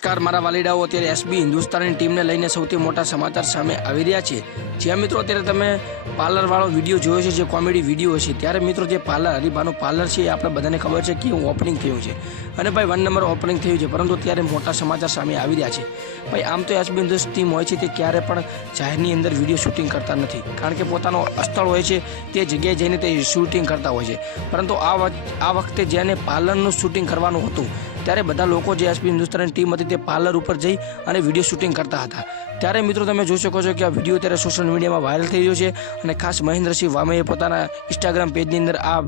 નમસ્કાર, મારા વાલીડાઓ. અત્યારે એસબી હિન્દુસ્તાનની ટીમને લઈને સૌથી મોટા સમાચાર સામે આવી રહ્યા છે. જ્યાં મિત્રો, અત્યારે તમે પાર્લરવાળો વીડિયો જોયો છે, જે કોમેડી વીડિયો છે ત્યારે મિત્રો જે પાર્લર, હરીભાનું પાર્લર છે, એ આપણે બધાને ખબર છે કે ઓપનિંગ થયું છે. અને ભાઈ વન નંબર ઓપનિંગ થયું છે, પરંતુ અત્યારે મોટા સમાચાર સામે આવી રહ્યા છે. ભાઈ, આમ તો એસબી હિન્દુસ ટીમ હોય છે, તે ક્યારે પણ જાહેરની અંદર વીડિયો શૂટિંગ કરતા નથી. કારણ કે પોતાનો સ્થળ હોય છે, તે જગ્યાએ જઈને તે શૂટિંગ કરતા હોય છે. પરંતુ આ આ વખતે જેને પાર્લરનું શૂટિંગ કરવાનું હતું ત્યારે બધા લોકો જે એસપી હિન્દુસ્તાનની ટીમ હતી તે પાર્લર ઉપર જઈ અને વીડિયો શૂટિંગ કરતા હતા. ત્યારે મિત્રો તમે જોઈ શકો છો કે આ વીડિયો અત્યારે સોશિયલ મીડિયામાં વાયરલ થઈ રહ્યો છે અને ખાસ મહેન્દ્રસિંહ વામેએ પોતાના ઇન્સ્ટાગ્રામ પેજની અંદર આ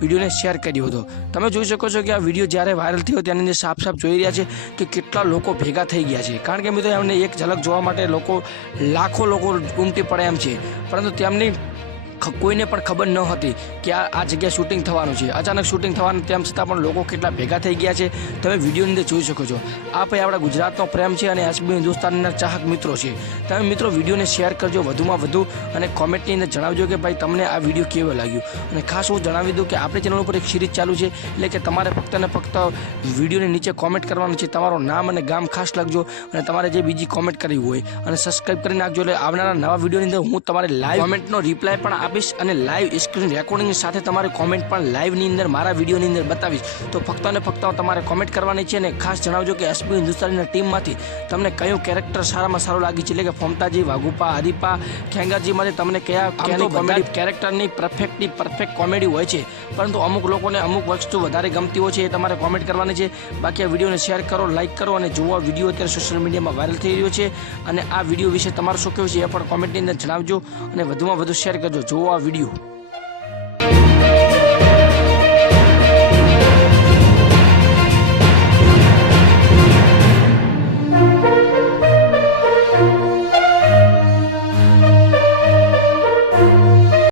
વિડીયોને શેર કર્યો હતો. તમે જોઈ શકો છો કે આ વીડિયો જ્યારે વાયરલ થયો ત્યારે અંદર સાફ સાફ જોઈ રહ્યા છે કે કેટલા લોકો ભેગા થઈ ગયા છે. કારણ કે મિત્રો એમને એક ઝલક જોવા માટે લોકો લાખો લોકો ઉમટી પડે એમ છે. પરંતુ તેમની કોઈને પણ ખબર ન હતી કે આ આ જગ્યાએ શૂટિંગ થવાનું છે. અચાનક શૂટિંગ થવાનું તેમ છતાં પણ લોકો કેટલા ભેગા થઈ ગયા છે તમે વિડીયોની અંદર જોઈ શકો છો. આ ભાઈ આપણા ગુજરાતનો પ્રેમ છે અને એસબી હિન્દુસ્તાનના ચાહક મિત્રો છે. તમે મિત્રો વિડીયોને શેર કરજો વધુમાં વધુ અને કોમેન્ટની અંદર જણાવજો કે ભાઈ તમને આ વીડિયો કેવો લાગ્યો? અને ખાસ હું જણાવી દઉં કે આપણી ચેનલ ઉપર એક સિરીઝ ચાલુ છે એટલે કે તમારે ફક્ત ને ફક્ત વિડીયોની નીચે કોમેન્ટ કરવાનું છે. તમારું નામ અને ગામ ખાસ લખજો અને તમારે જે બીજી કોમેન્ટ કરવી હોય અને સબસ્ક્રાઈબ કરી નાખજો. એટલે આવનારા નવા વિડીયોની અંદર હું તમારે લાઈવ કોમેન્ટનો રિપ્લાય પણ આપીશ અને લાઈવ સ્ક્રીન રેકોર્ડિંગ સાથે તમારી કોમેન્ટ પણ લાઈવની અંદર મારા વિડીયોની અંદર બતાવીશ. તો ફક્ત અને ફક્ત તમારે કોમેન્ટ કરવાની છે અને ખાસ જણાવજો કે એસપી હિન્દુસ્તાનીના ટીમમાંથી તમને કયું કેરેક્ટર સારામાં સારું લાગ્યું છે. એટલે કે ફોમતાજી વાઘુપા આદિપા ખેંગાજીમાંથી તમને કયા ક્યાંની કોમેડી કેરેક્ટરની પરફેક્ટની પરફેક્ટ કોમેડી હોય છે. પરંતુ અમુક લોકોને અમુક વસ્તુ વધારે ગમતી હોય છે એ તમારે કોમેન્ટ કરવાની છે. બાકી આ વિડીયોને શેર કરો લાઈક કરો અને જુઓ આ વીડિયો અત્યારે સોશિયલ મીડિયામાં વાયરલ થઈ રહ્યો છે. અને આ વીડિયો વિશે તમારું શું કહેવું છે એ પણ કોમેન્ટની અંદર જણાવજો અને વધુમાં વધુ શેર કરજો. જુઓ આ વીડિયો